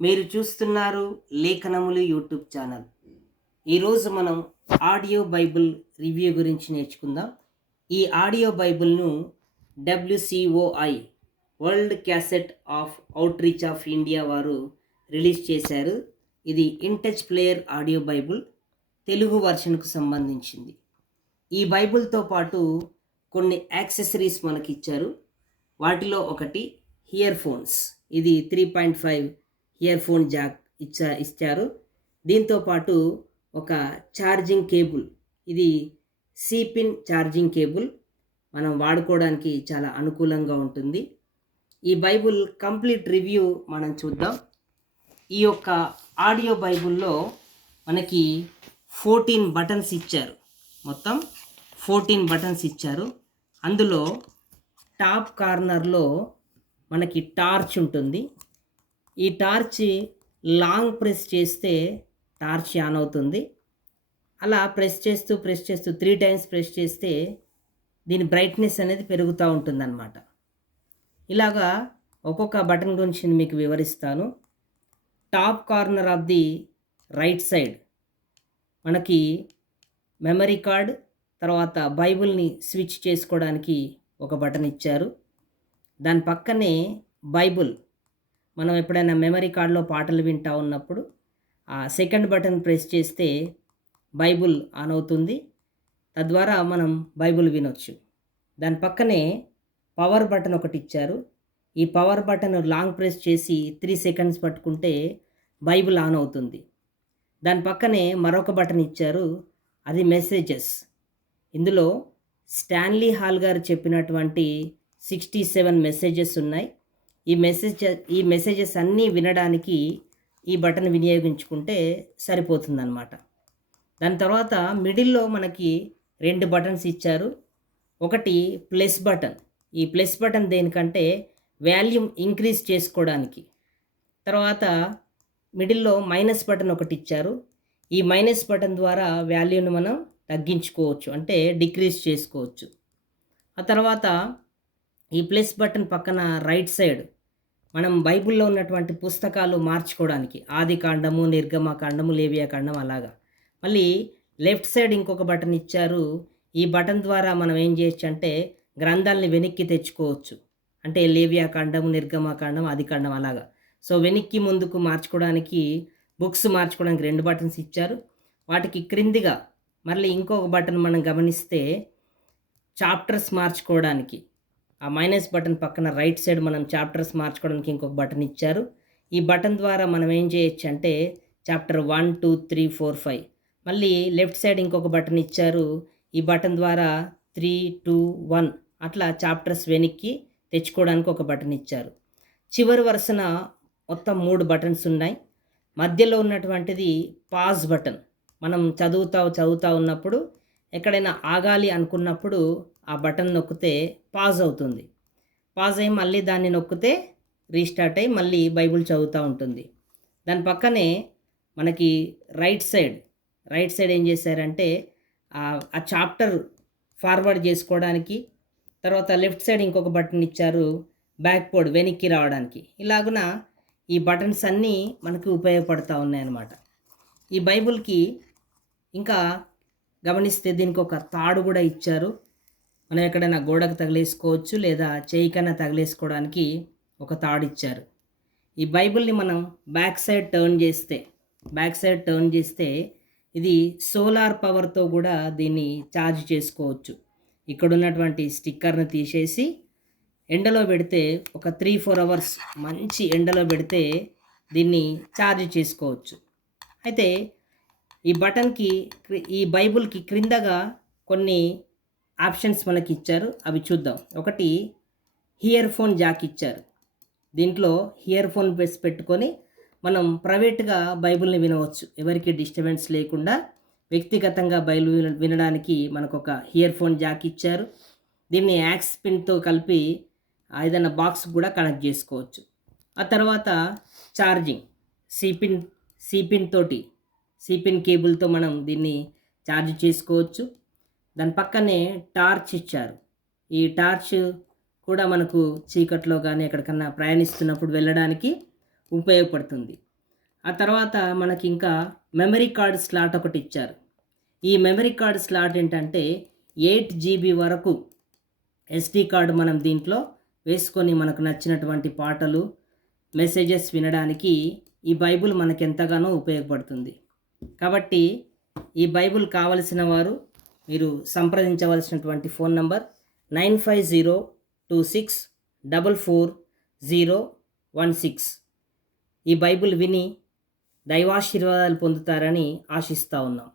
మీరు చూస్తున్నారు లేఖనములు యూట్యూబ్ ఛానల్. ఈరోజు మనం ఆడియో బైబిల్ రివ్యూ గురించి నేర్చుకుందాం. ఈ ఆడియో బైబిల్ను WCOI world cassette of outreach of India వారు రిలీజ్ చేశారు. ఇది ఇన్టచ్ ప్లేయర్ ఆడియో బైబిల్ తెలుగు వర్షన్కు సంబంధించింది. ఈ బైబిల్తో పాటు కొన్ని యాక్సెసరీస్ మనకి ఇచ్చారు. వాటిలో ఒకటి ఇయర్ ఫోన్స్. ఇది 3.5 ఇయర్ ఫోన్ జాక్ ఇచ్చారు. దీంతో పాటు ఒక ఛార్జింగ్ కేబుల్. ఇది సిపిన్ ఛార్జింగ్ కేబుల్ మనం వాడుకోవడానికి చాలా అనుకూలంగా ఉంటుంది. ఈ బైబిల్ కంప్లీట్ రివ్యూ మనం చూద్దాం. ఈ యొక్క ఆడియో బైబిల్లో మనకి 14 బటన్స్ ఇచ్చారు. మొత్తం 14 బటన్స్ ఇచ్చారు. అందులో టాప్ కార్నర్లో మనకి టార్చ్ ఉంటుంది. ఈ టార్చ్ లాంగ్ ప్రెస్ చేస్తే టార్చ్ ఆన్ అవుతుంది. అలా ప్రెస్ చేస్తూ 3 టైమ్స్ ప్రెస్ చేస్తే దీని బ్రైట్నెస్ అనేది పెరుగుతూ ఉంటుందన్నమాట. ఇలాగా ఒక్కొక్క బటన్ గురించి మీకు వివరిస్తాను. Top corner of the right side మనకి మెమరీ కార్డ్, తర్వాత బైబిల్ని స్విచ్ చేసుకోవడానికి ఒక బటన్ ఇచ్చారు. దాని పక్కనే బైబిల్, మనం ఎప్పుడైనా మెమరీ కార్డులో పాటలు వింటూ ఉన్నప్పుడు ఆ సెకండ్ బటన్ ప్రెస్ చేస్తే బైబిల్ ఆన్ అవుతుంది. తద్వారా మనం బైబిల్ వినొచ్చు. దాని పక్కనే పవర్ బటన్ ఒకటి ఇచ్చారు. ఈ పవర్ బటన్ లాంగ్ ప్రెస్ చేసి 3 సెకండ్స్ పట్టుకుంటే బైబిల్ ఆన్ అవుతుంది. దాని పక్కనే మరొక బటన్ ఇచ్చారు, అది మెసేజెస్. ఇందులో స్టాన్లీ హాల్ గారు చెప్పినటువంటి 67 మెసేజెస్ ఉన్నాయి. ఈ మెసేజెస్ అన్నీ వినడానికి ఈ బటన్ వినియోగించుకుంటే సరిపోతుందన్నమాట. దాని తర్వాత మిడిల్లో మనకి 2 బటన్స్ ఇచ్చారు. ఒకటి ప్లస్ బటన్. ఈ ప్లస్ బటన్ దేనికంటే వాల్యూమ్ ఇంక్రీజ్ చేసుకోవడానికి. తర్వాత మిడిల్లో మైనస్ బటన్ ఒకటి ఇచ్చారు. ఈ మైనస్ బటన్ ద్వారా వాల్యూని మనం తగ్గించుకోవచ్చు, అంటే డిక్రీజ్ చేసుకోవచ్చు. ఆ తర్వాత ఈ ప్లస్ బటన్ పక్కన రైట్ సైడ్ మనం బైబిల్లో ఉన్నటువంటి పుస్తకాలు మార్చుకోవడానికి, ఆది కాండము, నిర్గమకాండము, లేవియాకాండం అలాగా. మళ్ళీ లెఫ్ట్ సైడ్ ఇంకొక బటన్ ఇచ్చారు. ఈ బటన్ ద్వారా మనం ఏం చేయొచ్చు అంటే గ్రంథాలని వెనక్కి తెచ్చుకోవచ్చు. అంటే లేవియాకాండము, నిర్గమకాండం, ఆదికాండం అలాగా. సో వెనక్కి ముందుకు మార్చుకోవడానికి, బుక్స్ మార్చుకోవడానికి 2 బటన్స్ ఇచ్చారు. వాటికి క్రిందిగా మళ్ళీ ఇంకొక బటన్ మనం గమనిస్తే చాప్టర్స్ మార్చుకోవడానికి, ఆ మైనస్ బటన్ పక్కన రైట్ సైడ్ మనం చాప్టర్స్ మార్చుకోవడానికి ఇంకొక బటన్ ఇచ్చారు. ఈ బటన్ ద్వారా మనం ఏం చేయొచ్చు అంటే చాప్టర్ 1, 2, 3, 4, 5. మళ్ళీ లెఫ్ట్ సైడ్ ఇంకొక బటన్ ఇచ్చారు. ఈ బటన్ ద్వారా 3, 2, 1 అట్లా చాప్టర్స్ వెనక్కి తెచ్చుకోవడానికి ఒక బటన్ ఇచ్చారు. చివరి వరుసన మొత్తం 3 బటన్స్ ఉన్నాయి. మధ్యలో ఉన్నటువంటిది పాజ్ బటన్. మనం చదువుతా ఉన్నప్పుడు ఎక్కడైనా ఆగాలి అనుకున్నప్పుడు ఆ బటన్ నొక్కితే పాజ్ అవుతుంది. పాజ్ అయ్యి మళ్ళీ దాన్ని నొక్కితే రీస్టార్ట్ అయ్యి మళ్ళీ బైబిల్ చదువుతూ ఉంటుంది. దాని పక్కనే మనకి రైట్ సైడ్ ఏం చేశారంటే ఆ చాప్టర్ ఫార్వర్డ్ చేసుకోవడానికి, తర్వాత లెఫ్ట్ సైడ్ ఇంకొక బటన్ ఇచ్చారు బ్యాక్వర్డ్ వెనక్కి రావడానికి. ఇలాగున ఈ బటన్స్ అన్నీ మనకు ఉపయోగపడుతూ ఉన్నాయన్నమాట. ఈ బైబిల్కి ఇంకా గమనిస్తే దీనికి ఒక తాడు కూడా ఇచ్చారు. మనం ఎక్కడైనా గోడకు తగిలేసుకోవచ్చు, లేదా చేయికన్నా తగిలేసుకోవడానికి ఒక తాడు ఇచ్చారు. ఈ బైబిల్ని మనం బ్యాక్ సైడ్ టర్న్ చేస్తే ఇది సోలార్ పవర్తో కూడా దీన్ని ఛార్జ్ చేసుకోవచ్చు. ఇక్కడ ఉన్నటువంటి స్టిక్కర్ని తీసేసి ఎండలో పెడితే ఒక 3-4 అవర్స్ మంచి ఎండలో పెడితే దీన్ని ఛార్జ్ చేసుకోవచ్చు. అయితే ఈ బైబిల్కి క్రిందగా కొన్ని ఆప్షన్స్ మనకి ఇచ్చారు, అవి చూద్దాం. ఒకటి ఇయర్ ఫోన్ జాక్ ఇచ్చారు. దీంట్లో ఇయర్ ఫోన్ పెట్టుకొని మనం ప్రైవేట్గా బైబిల్ని వినవచ్చు, ఎవరికి డిస్టర్బెన్స్ లేకుండా వ్యక్తిగతంగా బైబిల్ వినడానికి మనకు ఒక ఇయర్ ఫోన్ జాక్ ఇచ్చారు. దీన్ని యాక్స్ పిన్తో కలిపి ఏదైనా బాక్స్ కూడా కనెక్ట్ చేసుకోవచ్చు. ఆ తర్వాత ఛార్జింగ్ సిపిన్ కేబుల్తో మనం దీన్ని ఛార్జ్ చేసుకోవచ్చు. దాని పక్కనే టార్చ్ ఇచ్చారు. ఈ టార్చ్ కూడా మనకు చీకట్లో కానీ ఎక్కడికన్నా ప్రయాణిస్తున్నప్పుడు వెళ్ళడానికి ఉపయోగపడుతుంది. ఆ తర్వాత మనకి ఇంకా మెమరీ కార్డ్ స్లాట్ ఒకటి ఇచ్చారు. ఈ మెమరీ కార్డ్ స్లాట్ ఏంటంటే 8 జీబీ వరకు ఎస్డి కార్డు మనం దీంట్లో వేసుకొని మనకు నచ్చినటువంటి పాటలు, మెసేజెస్ వినడానికి ఈ బైబిల్ మనకెంతగానో ఉపయోగపడుతుంది. కాబట్టి ఈ బైబిల్ కావలసిన వారు మీరు సంప్రదించవలసినటువంటి ఫోన్ నంబర్ 9502644016. ఈ బైబిల్ విని దైవాశీర్వాదాలు పొందుతారని ఆశిస్తూ ఉన్నాం.